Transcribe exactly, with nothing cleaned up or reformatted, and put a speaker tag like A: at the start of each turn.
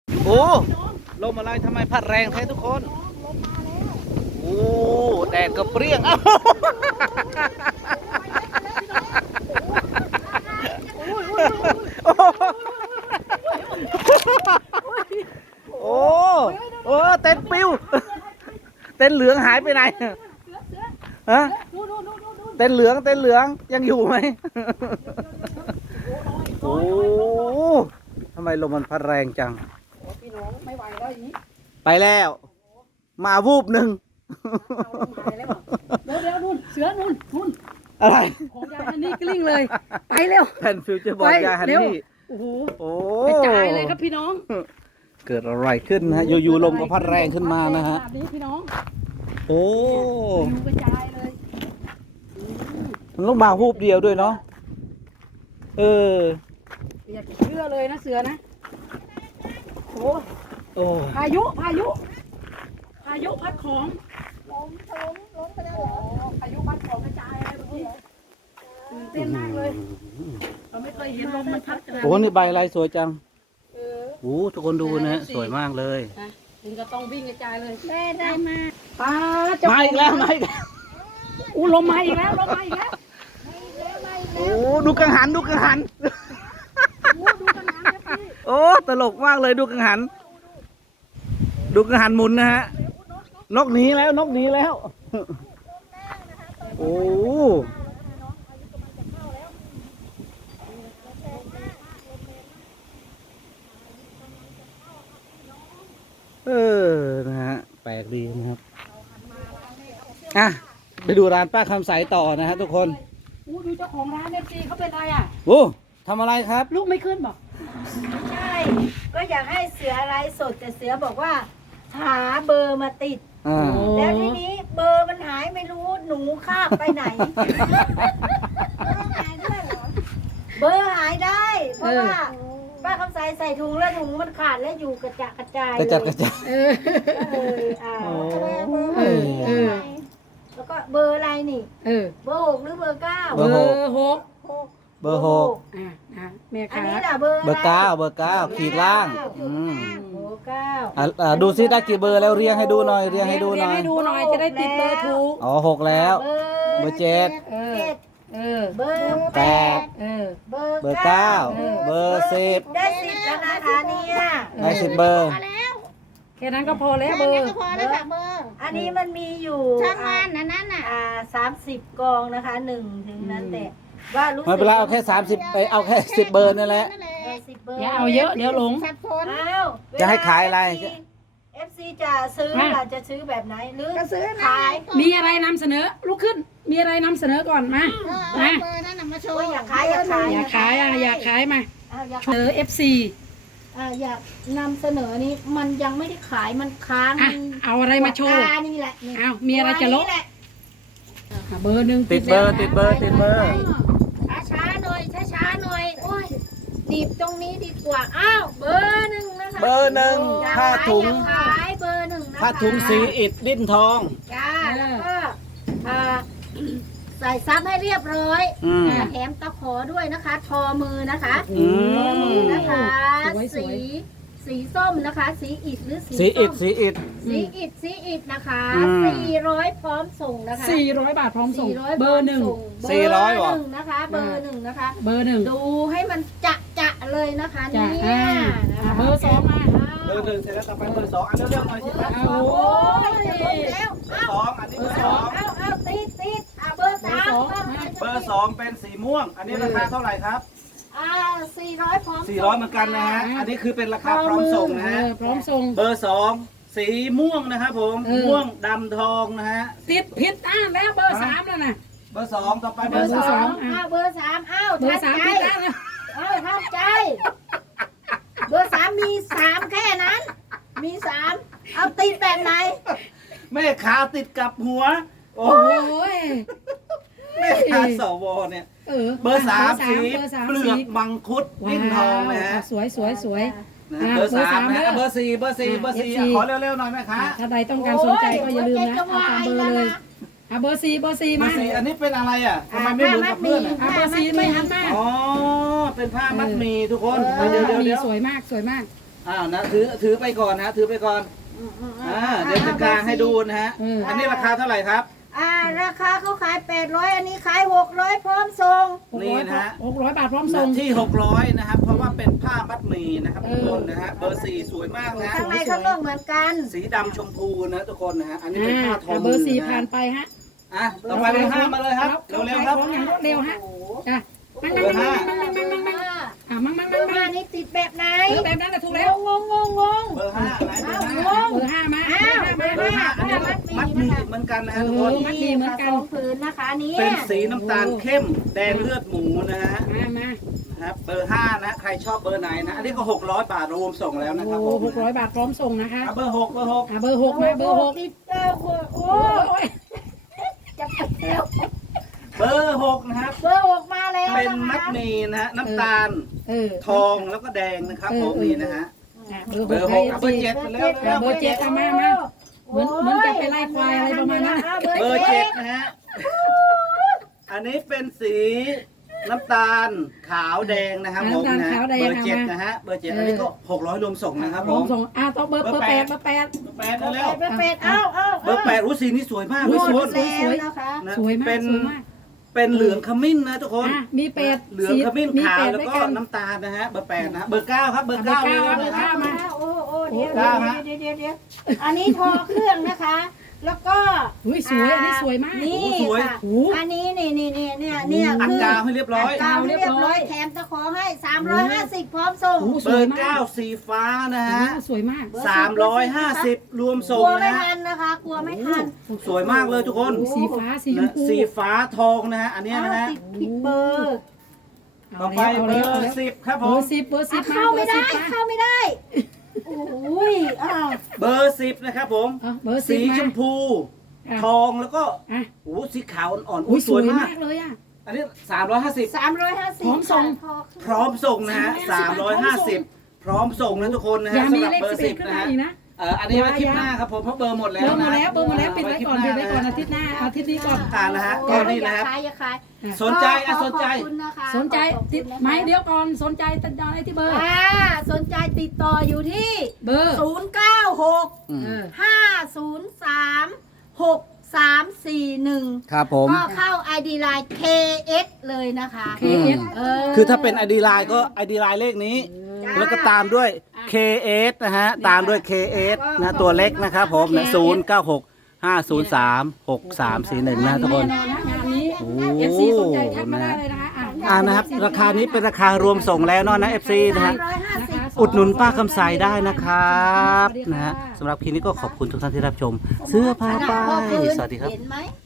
A: โอ้ลมอะไรทำไมพัดแรงแท้ทุกคนโอ้แดดก็เปรี้ยงโอ้โอ้เต็นปิ้วเต็นเหลืองหายไปไหนฮะเต็นเหลืองเต็นเหลืองยังอยู่ไหมโอ้ทำไมลมมันพัดแรงจัง
B: พี่น้องไม่ไหวแล้วอย่างนี้
A: ไปแล้วมาวูบหนึ่ง
B: เดี๋ยวเดี๋ยวนู่นเสือนู่นนู่น
A: อะไร
B: ของยายฮันนี่กลิ้งเลยไปเร็ว
A: แผ่นฟิวเจอร์บอร์ดยายฮันนี่
B: โอ้โห
A: โอ้
B: กระจายเลยครับพี่น้อง
A: เกิดอะไรขึ้นนะฮะอยู่ๆลมก็พัดแรงขึ้นมานะฮะ
B: แบบนี้พี่น้อง
A: โอ้
B: กระจายเลย
A: มันต้องมาวูบเดียวด้วยเนาะเออ
B: อยากเชื่อเลยนะเสือนะโอ้
A: โอ้
B: พายุพายุพายุพัดของ
C: ล้มล้มล้มไปแล้วเหรอ
B: พายุพัดของกระจายอะไรแบบนี้ตื่นเต้นมากเลยเราไม่เคยเห็นลมมันพัดขนาดนี้
A: โอ้นี่ใบอะไรสวยจัง
B: เออ
A: โอ้ทุกคนดูนะฮะสวยมากเลย
B: ถึงก็ต้องวิ่งกระจายเลย
C: แม่ได้มา
B: ป้า
A: จะมาอีกแล้วมาอีกแล้ว
B: อู้ลมมาอีกแล้วลมมาอีกแล้ว
A: โอ้ดูกังหันดูกังหันโอ้ตลกมากเลยดูกังหันดูกังหันหมุนนะฮะนกหนีแล้วนกหนีแล้วโอ้เออนะฮะแปลกดีนะครับอ่ะไปดูร้านป้าคำใสต่อนะฮะทุกคน
B: อู้ดูเจ้าของร้านเอฟซีเขาเป็นอะไรอ่ะ
A: โอ้ทำอะไรครับ
B: ลูกไม่ขึ้นบอก
C: ใช่ก็อยากให้เสือไลฟ์สดแต่เสือบอกว่าหาเบอร์มาติดแล้วทีนี้เบอร์มันหายไม่รู้หนูคาบไปไหนหายด้วยเหรอเบอร์หายได้เพราะว่าป้าคำใสใส่ถุงแล้วถุงมันขาดแล้วอยู่กระจายกระจาย
A: กระจัดกระจาย
C: เอออ่าเออแล้วก็เบอร์อะไรนี่
B: เออ
C: เบอร์หกหรือเบอร์เก้า
B: เบอร์หก
A: เบอร์หก
B: อ่านะแม่
C: อัน
B: ค้า
C: นี้ล่ะเบอร์
A: เบอร์เก้าเบอร์เก้าขีดล่างอืม
C: เบอร์เก้า
A: อ่าดูซิได้กี่เบอร์แล้วเรียงให้ดูหน่อยเรียงให้ดูหน่อย
B: ให้ดูหน่อยจะได้ติดเบอร์ถูก
A: อ๋อหกแล้วเบอร์เจ็ด
B: เออเออ
C: เบอร์แปด
B: เออ
C: เบอร์
A: เบอร์เก้าเบอร์สิบ
C: ได้สิบแล้วนะคะเนี่ย
A: ได้สิบเบอร์
B: แค่นั้นก็พอแล้วเบอร์
C: พอแล้วค่ะเบอร์อันนี้มันมีอยู่ช่างมันนั่นนั่นอ่ะอ่าสามสิบกองนะคะหนึ่งถึงนั้นแต่ว่ารู้สึก
A: ไม่เป็นไรเอาแค่สามสิบไปเอาแค่สิบเบอร์นั่นแหละ
B: อย่าเอาเยอะเดี๋ยวหลง
A: จะให้ขายอะไร
C: เอฟซีจะซื้อล่ะจะซื้อแบบไหนหรือ
B: ซื้อ
C: ขาย
B: มีอะไรนำเสนอลุกขึ้นมีอะไรนำเสนอก่อนมา
C: มาเบอร์นั่นมาโชว์อยากขายอยากขาย
B: อยากขายอ่ะอยากขายมาเสนอเอฟซี
C: อ่าอยากนำเสนอนี้มันยังไม่ได้ขายมันค้าง
B: เอาอะไรมาโชว์
C: นี่แหละ
B: เอามีอะไรจะลบเบอร์หนึ่ง
A: ติดเบอร์ติดเบอร์ติดเบอร์
C: ช้าหน่อยช้าช้าหน่อยโอ้ยดีบตรงนี้ดีกว่าอ้าวเบอร์หนึ่งนะคะ
A: เบอร์หนึ่งผ้าถุง
C: ขายเบอร์หนึ่งนะคะ
A: ผ้าถุงสีอิฐดิ้นทอง
C: จ้าแล้วก็ใส่ซับให้เรียบร้อยแถมตะขอด้วยนะคะทอมือนะคะทอมือนะคะสีสีส้มนะคะสีอิฐหรือสี
A: สีอิฐสีอิฐ
C: สีอิฐสีอิฐนะคะสี่ร้อยพร้อมส่งนะคะ
B: สี่ร้อยบาทพร้อมส่งเบอร์หนึ่ง
A: สี่ร้อยหรอ
C: นะคะเบอร์หนึ่งนะคะ
B: เบอร์หนึ่ง
C: ดูให้มันจะจะเลยนะคะเนี่ย
B: เบอร์สองมา
A: เบอร์หนึ่งเสร็จแล้วต่อไปเบอร์สองอันเร็วๆหน่อยสิครับ
C: โอ้ยแล้ว
A: สองอันนี้เบอร์สอง
C: เอาเอาติดติดอ่ะเบอร์สาม
A: เบอร์สองเป็นสีม่วงอันนี้ราคาเท่าไหร่ครับ
C: อ่าสี่ร้อยพร้อม
A: สี่ร้อยเหมือนกันนะฮะอันนี้คือเป็นราคาพร้อมส่งนะฮะ
B: พร้อมส่ง
A: เบอร์สองสีม่วงนะครับผมม่วงดำทองนะฮะ
B: ติดผิดต้านแล้วเบอร์สามแล้วนะ
A: เบอร์สองต่อไปเบอร์สอง
C: อ้าวเบอร์สามอ้าว
B: เบอร์สามผิดต้านแล้ว
C: อ้าวเข้าใจเบอร์สามมีสามแค่นั้นมีสามเอาติดแบบไหน
A: แม่ขาติดกับหัวโอ้
B: ย
A: แม่ขาสวเนี่ยเบอร์สามสีเปลือกมังคุดดิ้นทองนะฮะ
B: สวยสวยสวย
A: เบอร์สามนะเบอร์สี่เบอร์สี่เบอร์สี่ขอเร็วๆหน่อยแม่ค้า
B: ถ้าใดต้องการสนใจก็อย่าลืมนะเอาตามเบอร์เลยอ่ะเบอร์สี่เบอร์สี่มา
A: อันนี้เป็นอะไรอ่ะทำไมไม่เหมือนกับเพื่อนอ่ะ
B: เบอร์สี่ไม่หันมา
A: อ๋อเป็นผ้ามัดหมี่ทุกคน
B: เดี๋ยวเดี๋ยวสวยมากสวยมาก
A: อ้าวนะถือถือไปก่อนนะถือไปก่อน
C: อืมอืม
A: อ่าเดี๋ยวจะกลางให้ดูนะฮะ
B: เออ
A: อันนี้ราคาเท่าไหร่ครับ
C: อ่าราคาเขาขายแปดร้อยอันนี้ขายหกร้อยพร้อมส่ง
A: นี่นะฮะ
B: หกร้อยบาทพร้อมส่ง
A: ที่หกร้อยนะครับเพราะว่าเป็นผ้ามัดหมี่นะครับ
B: เอ
A: ทุก
B: อ
A: คนนะฮะเบอร์สี่สวยมากนะ
C: ข้างในข้างนอกเหมือนกัน
A: สีดำชมพูนะทุกคนนะฮะอันนี้เป็น
B: อ่า
A: ผ้าทอ
B: อ่ะ
A: มื
B: เบอร์สี่
A: ะ
B: ผ่านไปฮะ
A: อ่ะต่อไปเบอร์ห้ามาเลยครับเร็วๆครับ
B: ของอย่างรวดเร็วฮะ
C: โอ้โห
B: จ้ะมั่ง
A: เบอร์ห้า
B: มั่งมั่งมั่งมั่งมั่งอ่ะมั่งมั่ง
C: เบ
B: มั่
C: อง ร์
B: มั่
C: ห้าง นี่ติดแบบไหน
B: เออแบบนั้นแหละถูก
C: ง
B: แล้ว
C: งงงงง
A: เบอร์ห้าไหนเบอ
C: อ้าว
A: ร์
C: ง
A: ห้าง
B: เบอร์ห้ามา
C: อ้าว
B: เบอร์
A: เบอร์
B: ห้า
A: ห้าอันนี้มัดหมี่เหมือนกันนะฮะทุกคน
B: เออมัดหมี่เหมือนกัน
C: สองผืนนะคะอันนี้
A: เป็นสีน้ำตาลเข้มแดงเลือดหมูนะฮะ
B: มามา
A: นะครับเบอร์ห้านะใครชอบเบอร์ไหนนะอันนี้ก็หกร้อยบาทรวมส่งแล้วนะค
B: โอ้
A: รับผม
B: หกร้อยบาทพร้อมส่งนะคะ
A: อ่ะเบอร์หกเบอร์หก
B: อ่ะเบอร์หกมาเบอร์หก
C: ติดเบอร์หกโอ้
B: โอ้ย
C: จะไปแล้ว
A: เบอร์หกนะครับ
C: เบอร์หกมาแล้ว
A: เป็น
C: นะคะ
A: มัดหมี่นะฮะน้ำตาล
B: เออ
A: ทองแล้วก็แดงนะครับผมนี่นะฮะ
B: อ่ะ
A: เบอร์หกกับเบอร์เจ็ดไปแล้ว
B: อ่ะเบอร์เจ็ดเอามามา เหมือนเหมือนจะไปไล่ควายอะไรประมาณนั้น
A: เบอร์เจ็ดนะฮะอันนี้เป็นสีน้ำตาลขาวแดงนะครับผมนะฮะเบอร์เจ็ดนะฮะเบอร์เจ็ดอันนี้ก็หกร้อยรวมส่งนะครับ
B: พ
A: ผ
B: ร้อม
A: ม
B: ส่งอ่ะต้องเบอร์เบอร์แปดเบอร์แปด
A: เบอร์แปด
C: เบอร์
A: แล้ว
C: แปดเบอร์แปดเอ้าเอ้า
A: เบอร์แปดรู้สีนี้สวยมาก
C: หม
A: เลย
C: ด
A: สวย
C: แล้วนะคะ
A: นะ
B: สวยมาก
A: เป็น
B: สวยมาก
A: เป็นเหลืองขมิ้นนะทุกคน
B: อ่ะมีเป็ด
A: เหลืองขมิ้น
B: มี
A: ขาว
B: เป็ด
A: แล้ว
B: ด้วย
A: ก็
B: กัน
A: น้ำตาลนะฮะเบอร์แปดนะฮะเบอร์เก้าครับเบอร์
B: เบอ
A: เก้า
B: ร์เก้า
A: เลย
B: เบอร์
A: นะ
B: เก้า
A: ฮะ
B: มา
C: โอ้โอ้เดี๋ยว
A: เก้าฮะ
C: เดี๋ยวเดี๋ยวเดี๋ยวอันนี้ทอเครื่องนะคะ แล้วก็
B: อุ้ยสวยอันนี้สวยมาก
C: นี่
A: โอ้สวย
C: ค่ะอันนี้นี่นี่นี่เนี่ยเนี่ย
A: อัด
C: คือก
A: าวให้เรียบร้อย
C: อัดกาวให้เรียบร้อยแถมตะขอให้สามร้อยห้าสิบพร้อมส่ง
B: โอ้ส
A: เบ
B: ว
A: อย ร์
B: มาก
A: เก้าสีฟ้านะฮะ
B: โอ้สวยมาก
A: สามร้อยห้าสิบรวม
C: ก
A: ส่ง
C: ลัวไม่
A: นะฮะ
C: ทันนะคะ กลัวไม่ทัน
A: สวยมากเลยทุกคน
B: โอ้สีฟ้าสีชม
A: นะ
B: พู
A: สีฟ้าทองนะฮะอันเนี้ยนะฮะ
C: ติดผิดเบอร์
B: เอา
A: ต่อไป
B: แล้วเอา
A: เบ
B: แล้ว
A: อ
B: เอาแล้ว
A: ร์สิบครับผ
B: เบอ
A: ม
B: ร์สิบเบอร์สิ
C: อ่ะ
B: บมา
C: เข้า
B: เบอ
C: ไม่
B: ร์สิ
C: ได้
B: บมา
C: เข้าไม่ได้โอ้ยอ้าว
A: เบอร์สิบนะครับผม
B: เอาเบอร์สิ
A: สี
B: บมา
A: ชมพู
B: อ่ะ
A: ทองแล้วก็
B: อ่ะ
A: โอ้โหสีขาวอ่อนๆ
B: อุ้
A: อุ้
B: ย
A: ย
B: ส
A: ส
B: ว
A: วย ย
B: มาม
A: าก ก
B: เลยอ่ะ
A: อันนี้สามร้อยห้าสิบ
C: สามร้อยห้าสิบ
B: พร้อมส่ง
A: พร้อมส่งนะฮะสามร้อยห้าสิบพร้อมส่งนะทุกคนนะ
B: อย่า
A: ฮะ
B: มี
A: สำหรับ
B: เลข
A: เบอ
B: สิบ
A: ร์
B: เอ็
A: สิ
B: ด
A: บ
B: ขึ้น
A: นะ
B: มา
A: ฮะ
B: อีกนะ
A: เอ่ออันนี้ไว้คลิปหน้าครับผมเพราะเบอร์หมดแล้ว
B: เบอร์หม
A: นะ
B: ดแล้วเบอร์หมดแล้วปิดไว้ก่อนปิดไว้ก่อนอาทิตย์หน้าอาทิตย์นี้ก่อน
A: อ่านะฮะ
C: โอ้
A: ก็นี่นะครับ
C: อย่าขายอย่าขาย
A: สนใจอ่ะสนใจ
C: ขอบคุณนะคะ
B: สนใจ
C: ขอบคุณ
B: ติด
C: นะคะ
B: ไหมเดี๋ยวก่อนสนใจติดต่อได้ที่เบอร์
C: อ่าสนใจติดต่ออยู่ที่
B: เบอร์
C: ศูนย์ เก้า หก
A: อืม
B: เออ
C: ห้า ศูนย์ สาม หก สาม สี่ หนึ่ง
A: ครับผม
C: ก็เข้า ไอ ดี Line เค เอส เลยนะคะ
B: เค เอส
C: เออ
A: คือถ้าเป็น ไอ ดี Line ก็ ไอ ดี Line เลขนี้
C: จ้า
A: แล้วก็ตามด้วย เค เอส นะฮะ ตามด้วย เค เอส นะตัวเล็กนะครับผมนะศูนย์เก้าหกห้าศูนย์สามหกสามสี่หนึ่งนะทุกคน
B: แน่นอนนะงานนี้
A: โอ้
B: เอฟซีสนใจทักมาได้เลยนะคะอ่ะ
A: อ่านะครับ ราคานี้เป็นราคารวมส่งแล้วเนาะนะ เอฟ ซี นะฮะ
C: สามร้อยห้าสิบ
A: อุดหนุนป้าคำใสได้นะครับนะฮะสำหรับคลิปนี้ก็ขอบคุณทุกท่านที่รับชม เสื้อผ้า
C: ขนาด
A: ป้า
C: พ่อพื้
A: ย
C: น
A: สวัสดีครับ
C: เห็นไหม